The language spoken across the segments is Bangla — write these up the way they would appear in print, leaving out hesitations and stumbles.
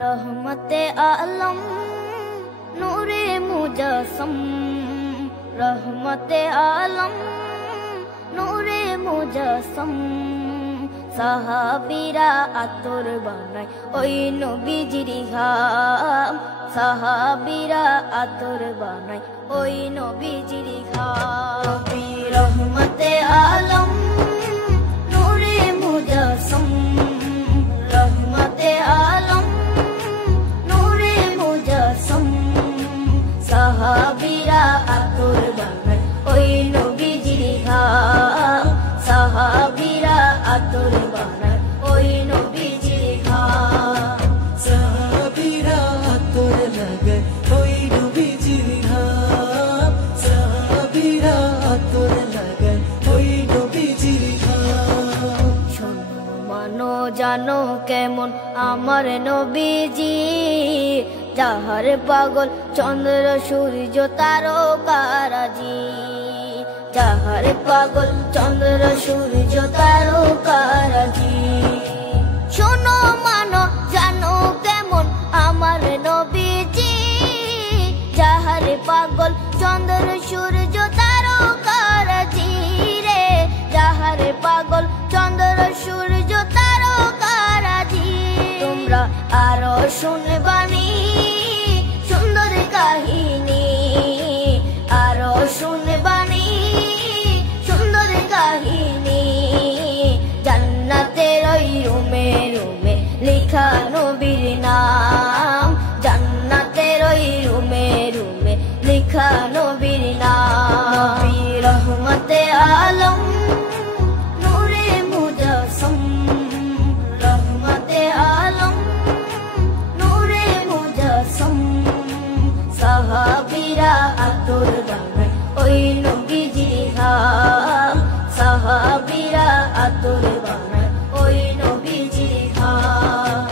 रहमते आलम नूरे मुजस्सम रहमते आलम नूरे मुजस्सम साहाबीरा आतोर बानाय ओई नबीजिर घाम साहाबीरा आतोर बानाय ओई नबीजिर घाम रहमते आलम नूरे मुजस्सम रहमते आलम साहाबीरा आतोर बानाय ओई नबीजिर घाम साहाबीरा आतोर बानाय ओई नबीजिर घाम साहाबीरा आतोर लागाय ओई नबीजिर घाम साहाबीरा आतोर लागाय ओई नबीजिर घाम शोनो मानो जानो केमन आमार नबीजी যাহার পাগল চন্দ্র সূর্য তারকারাজি যাহার পাগল চন্দ্র সূর্য তারকারাজি শোনো মানো জানো কেমন আমার নবীজি যাহার পাগল চন্দ্র সূর্য তারকারাজি রে যাহার পাগল চন্দ্র সূর্য তারকারাজি তোমরা আরো শুনবানি সুন্দর কাহিনী আরো শুনবানি সুন্দর কাহিনী জান্নাতের ওই রুমে রুমে লেখা নবীর নাম জান্নাতের ওই রুমে রুমে লেখা নবীর নাম নবী রহমতে আলম নূরে মুজস্সম রহমতে আলম নূরে মুজস্সম সাহাবীরা আতোর বানায় ওই নবীজির ঘাম সাহাবীরা আতোর বানায় ওই নবীজির ঘাম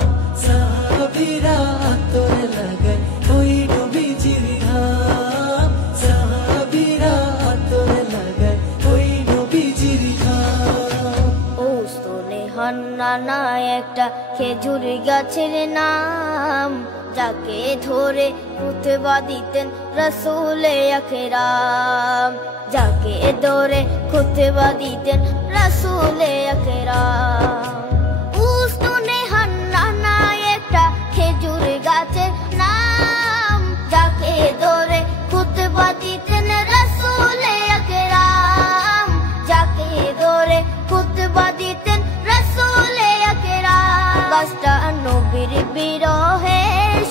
সাহাবীরা আতোর লাগায় ওই নবীজির ঘাম সাহাবীরা আতোর লাগায় ওই নবীজির ঘাম ওস্তনে হান্নানা একটা খেজুর গাছের নাম যাকে ধরে খুতবা দিতেন রাসূলে আকরাম যাকে ধরে খুতবা দিতেন রাসূলে আকরাম উস্তনে হান্নানা একটা খেজুর গাছের নাম যাকে ধরে খুতবা দিতেন রাসূলে আকরাম যাকে ধরে খুতবা দিতেন রাসূলে আকরাম গাছটা নবীর বিরহে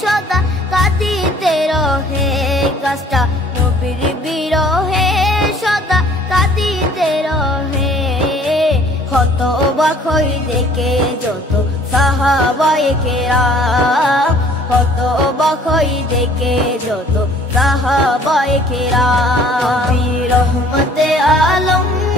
সদা কাঁদিতে রহে গাছটা নবীর বিরহে সদা কাঁদিতে রহে হতবাক হয়ে দেখে যত সাহাবায়ে কেরাম হতবাক হয়ে দেখে যত সাহাবায়ে কেরাম নবী রহমতে আলম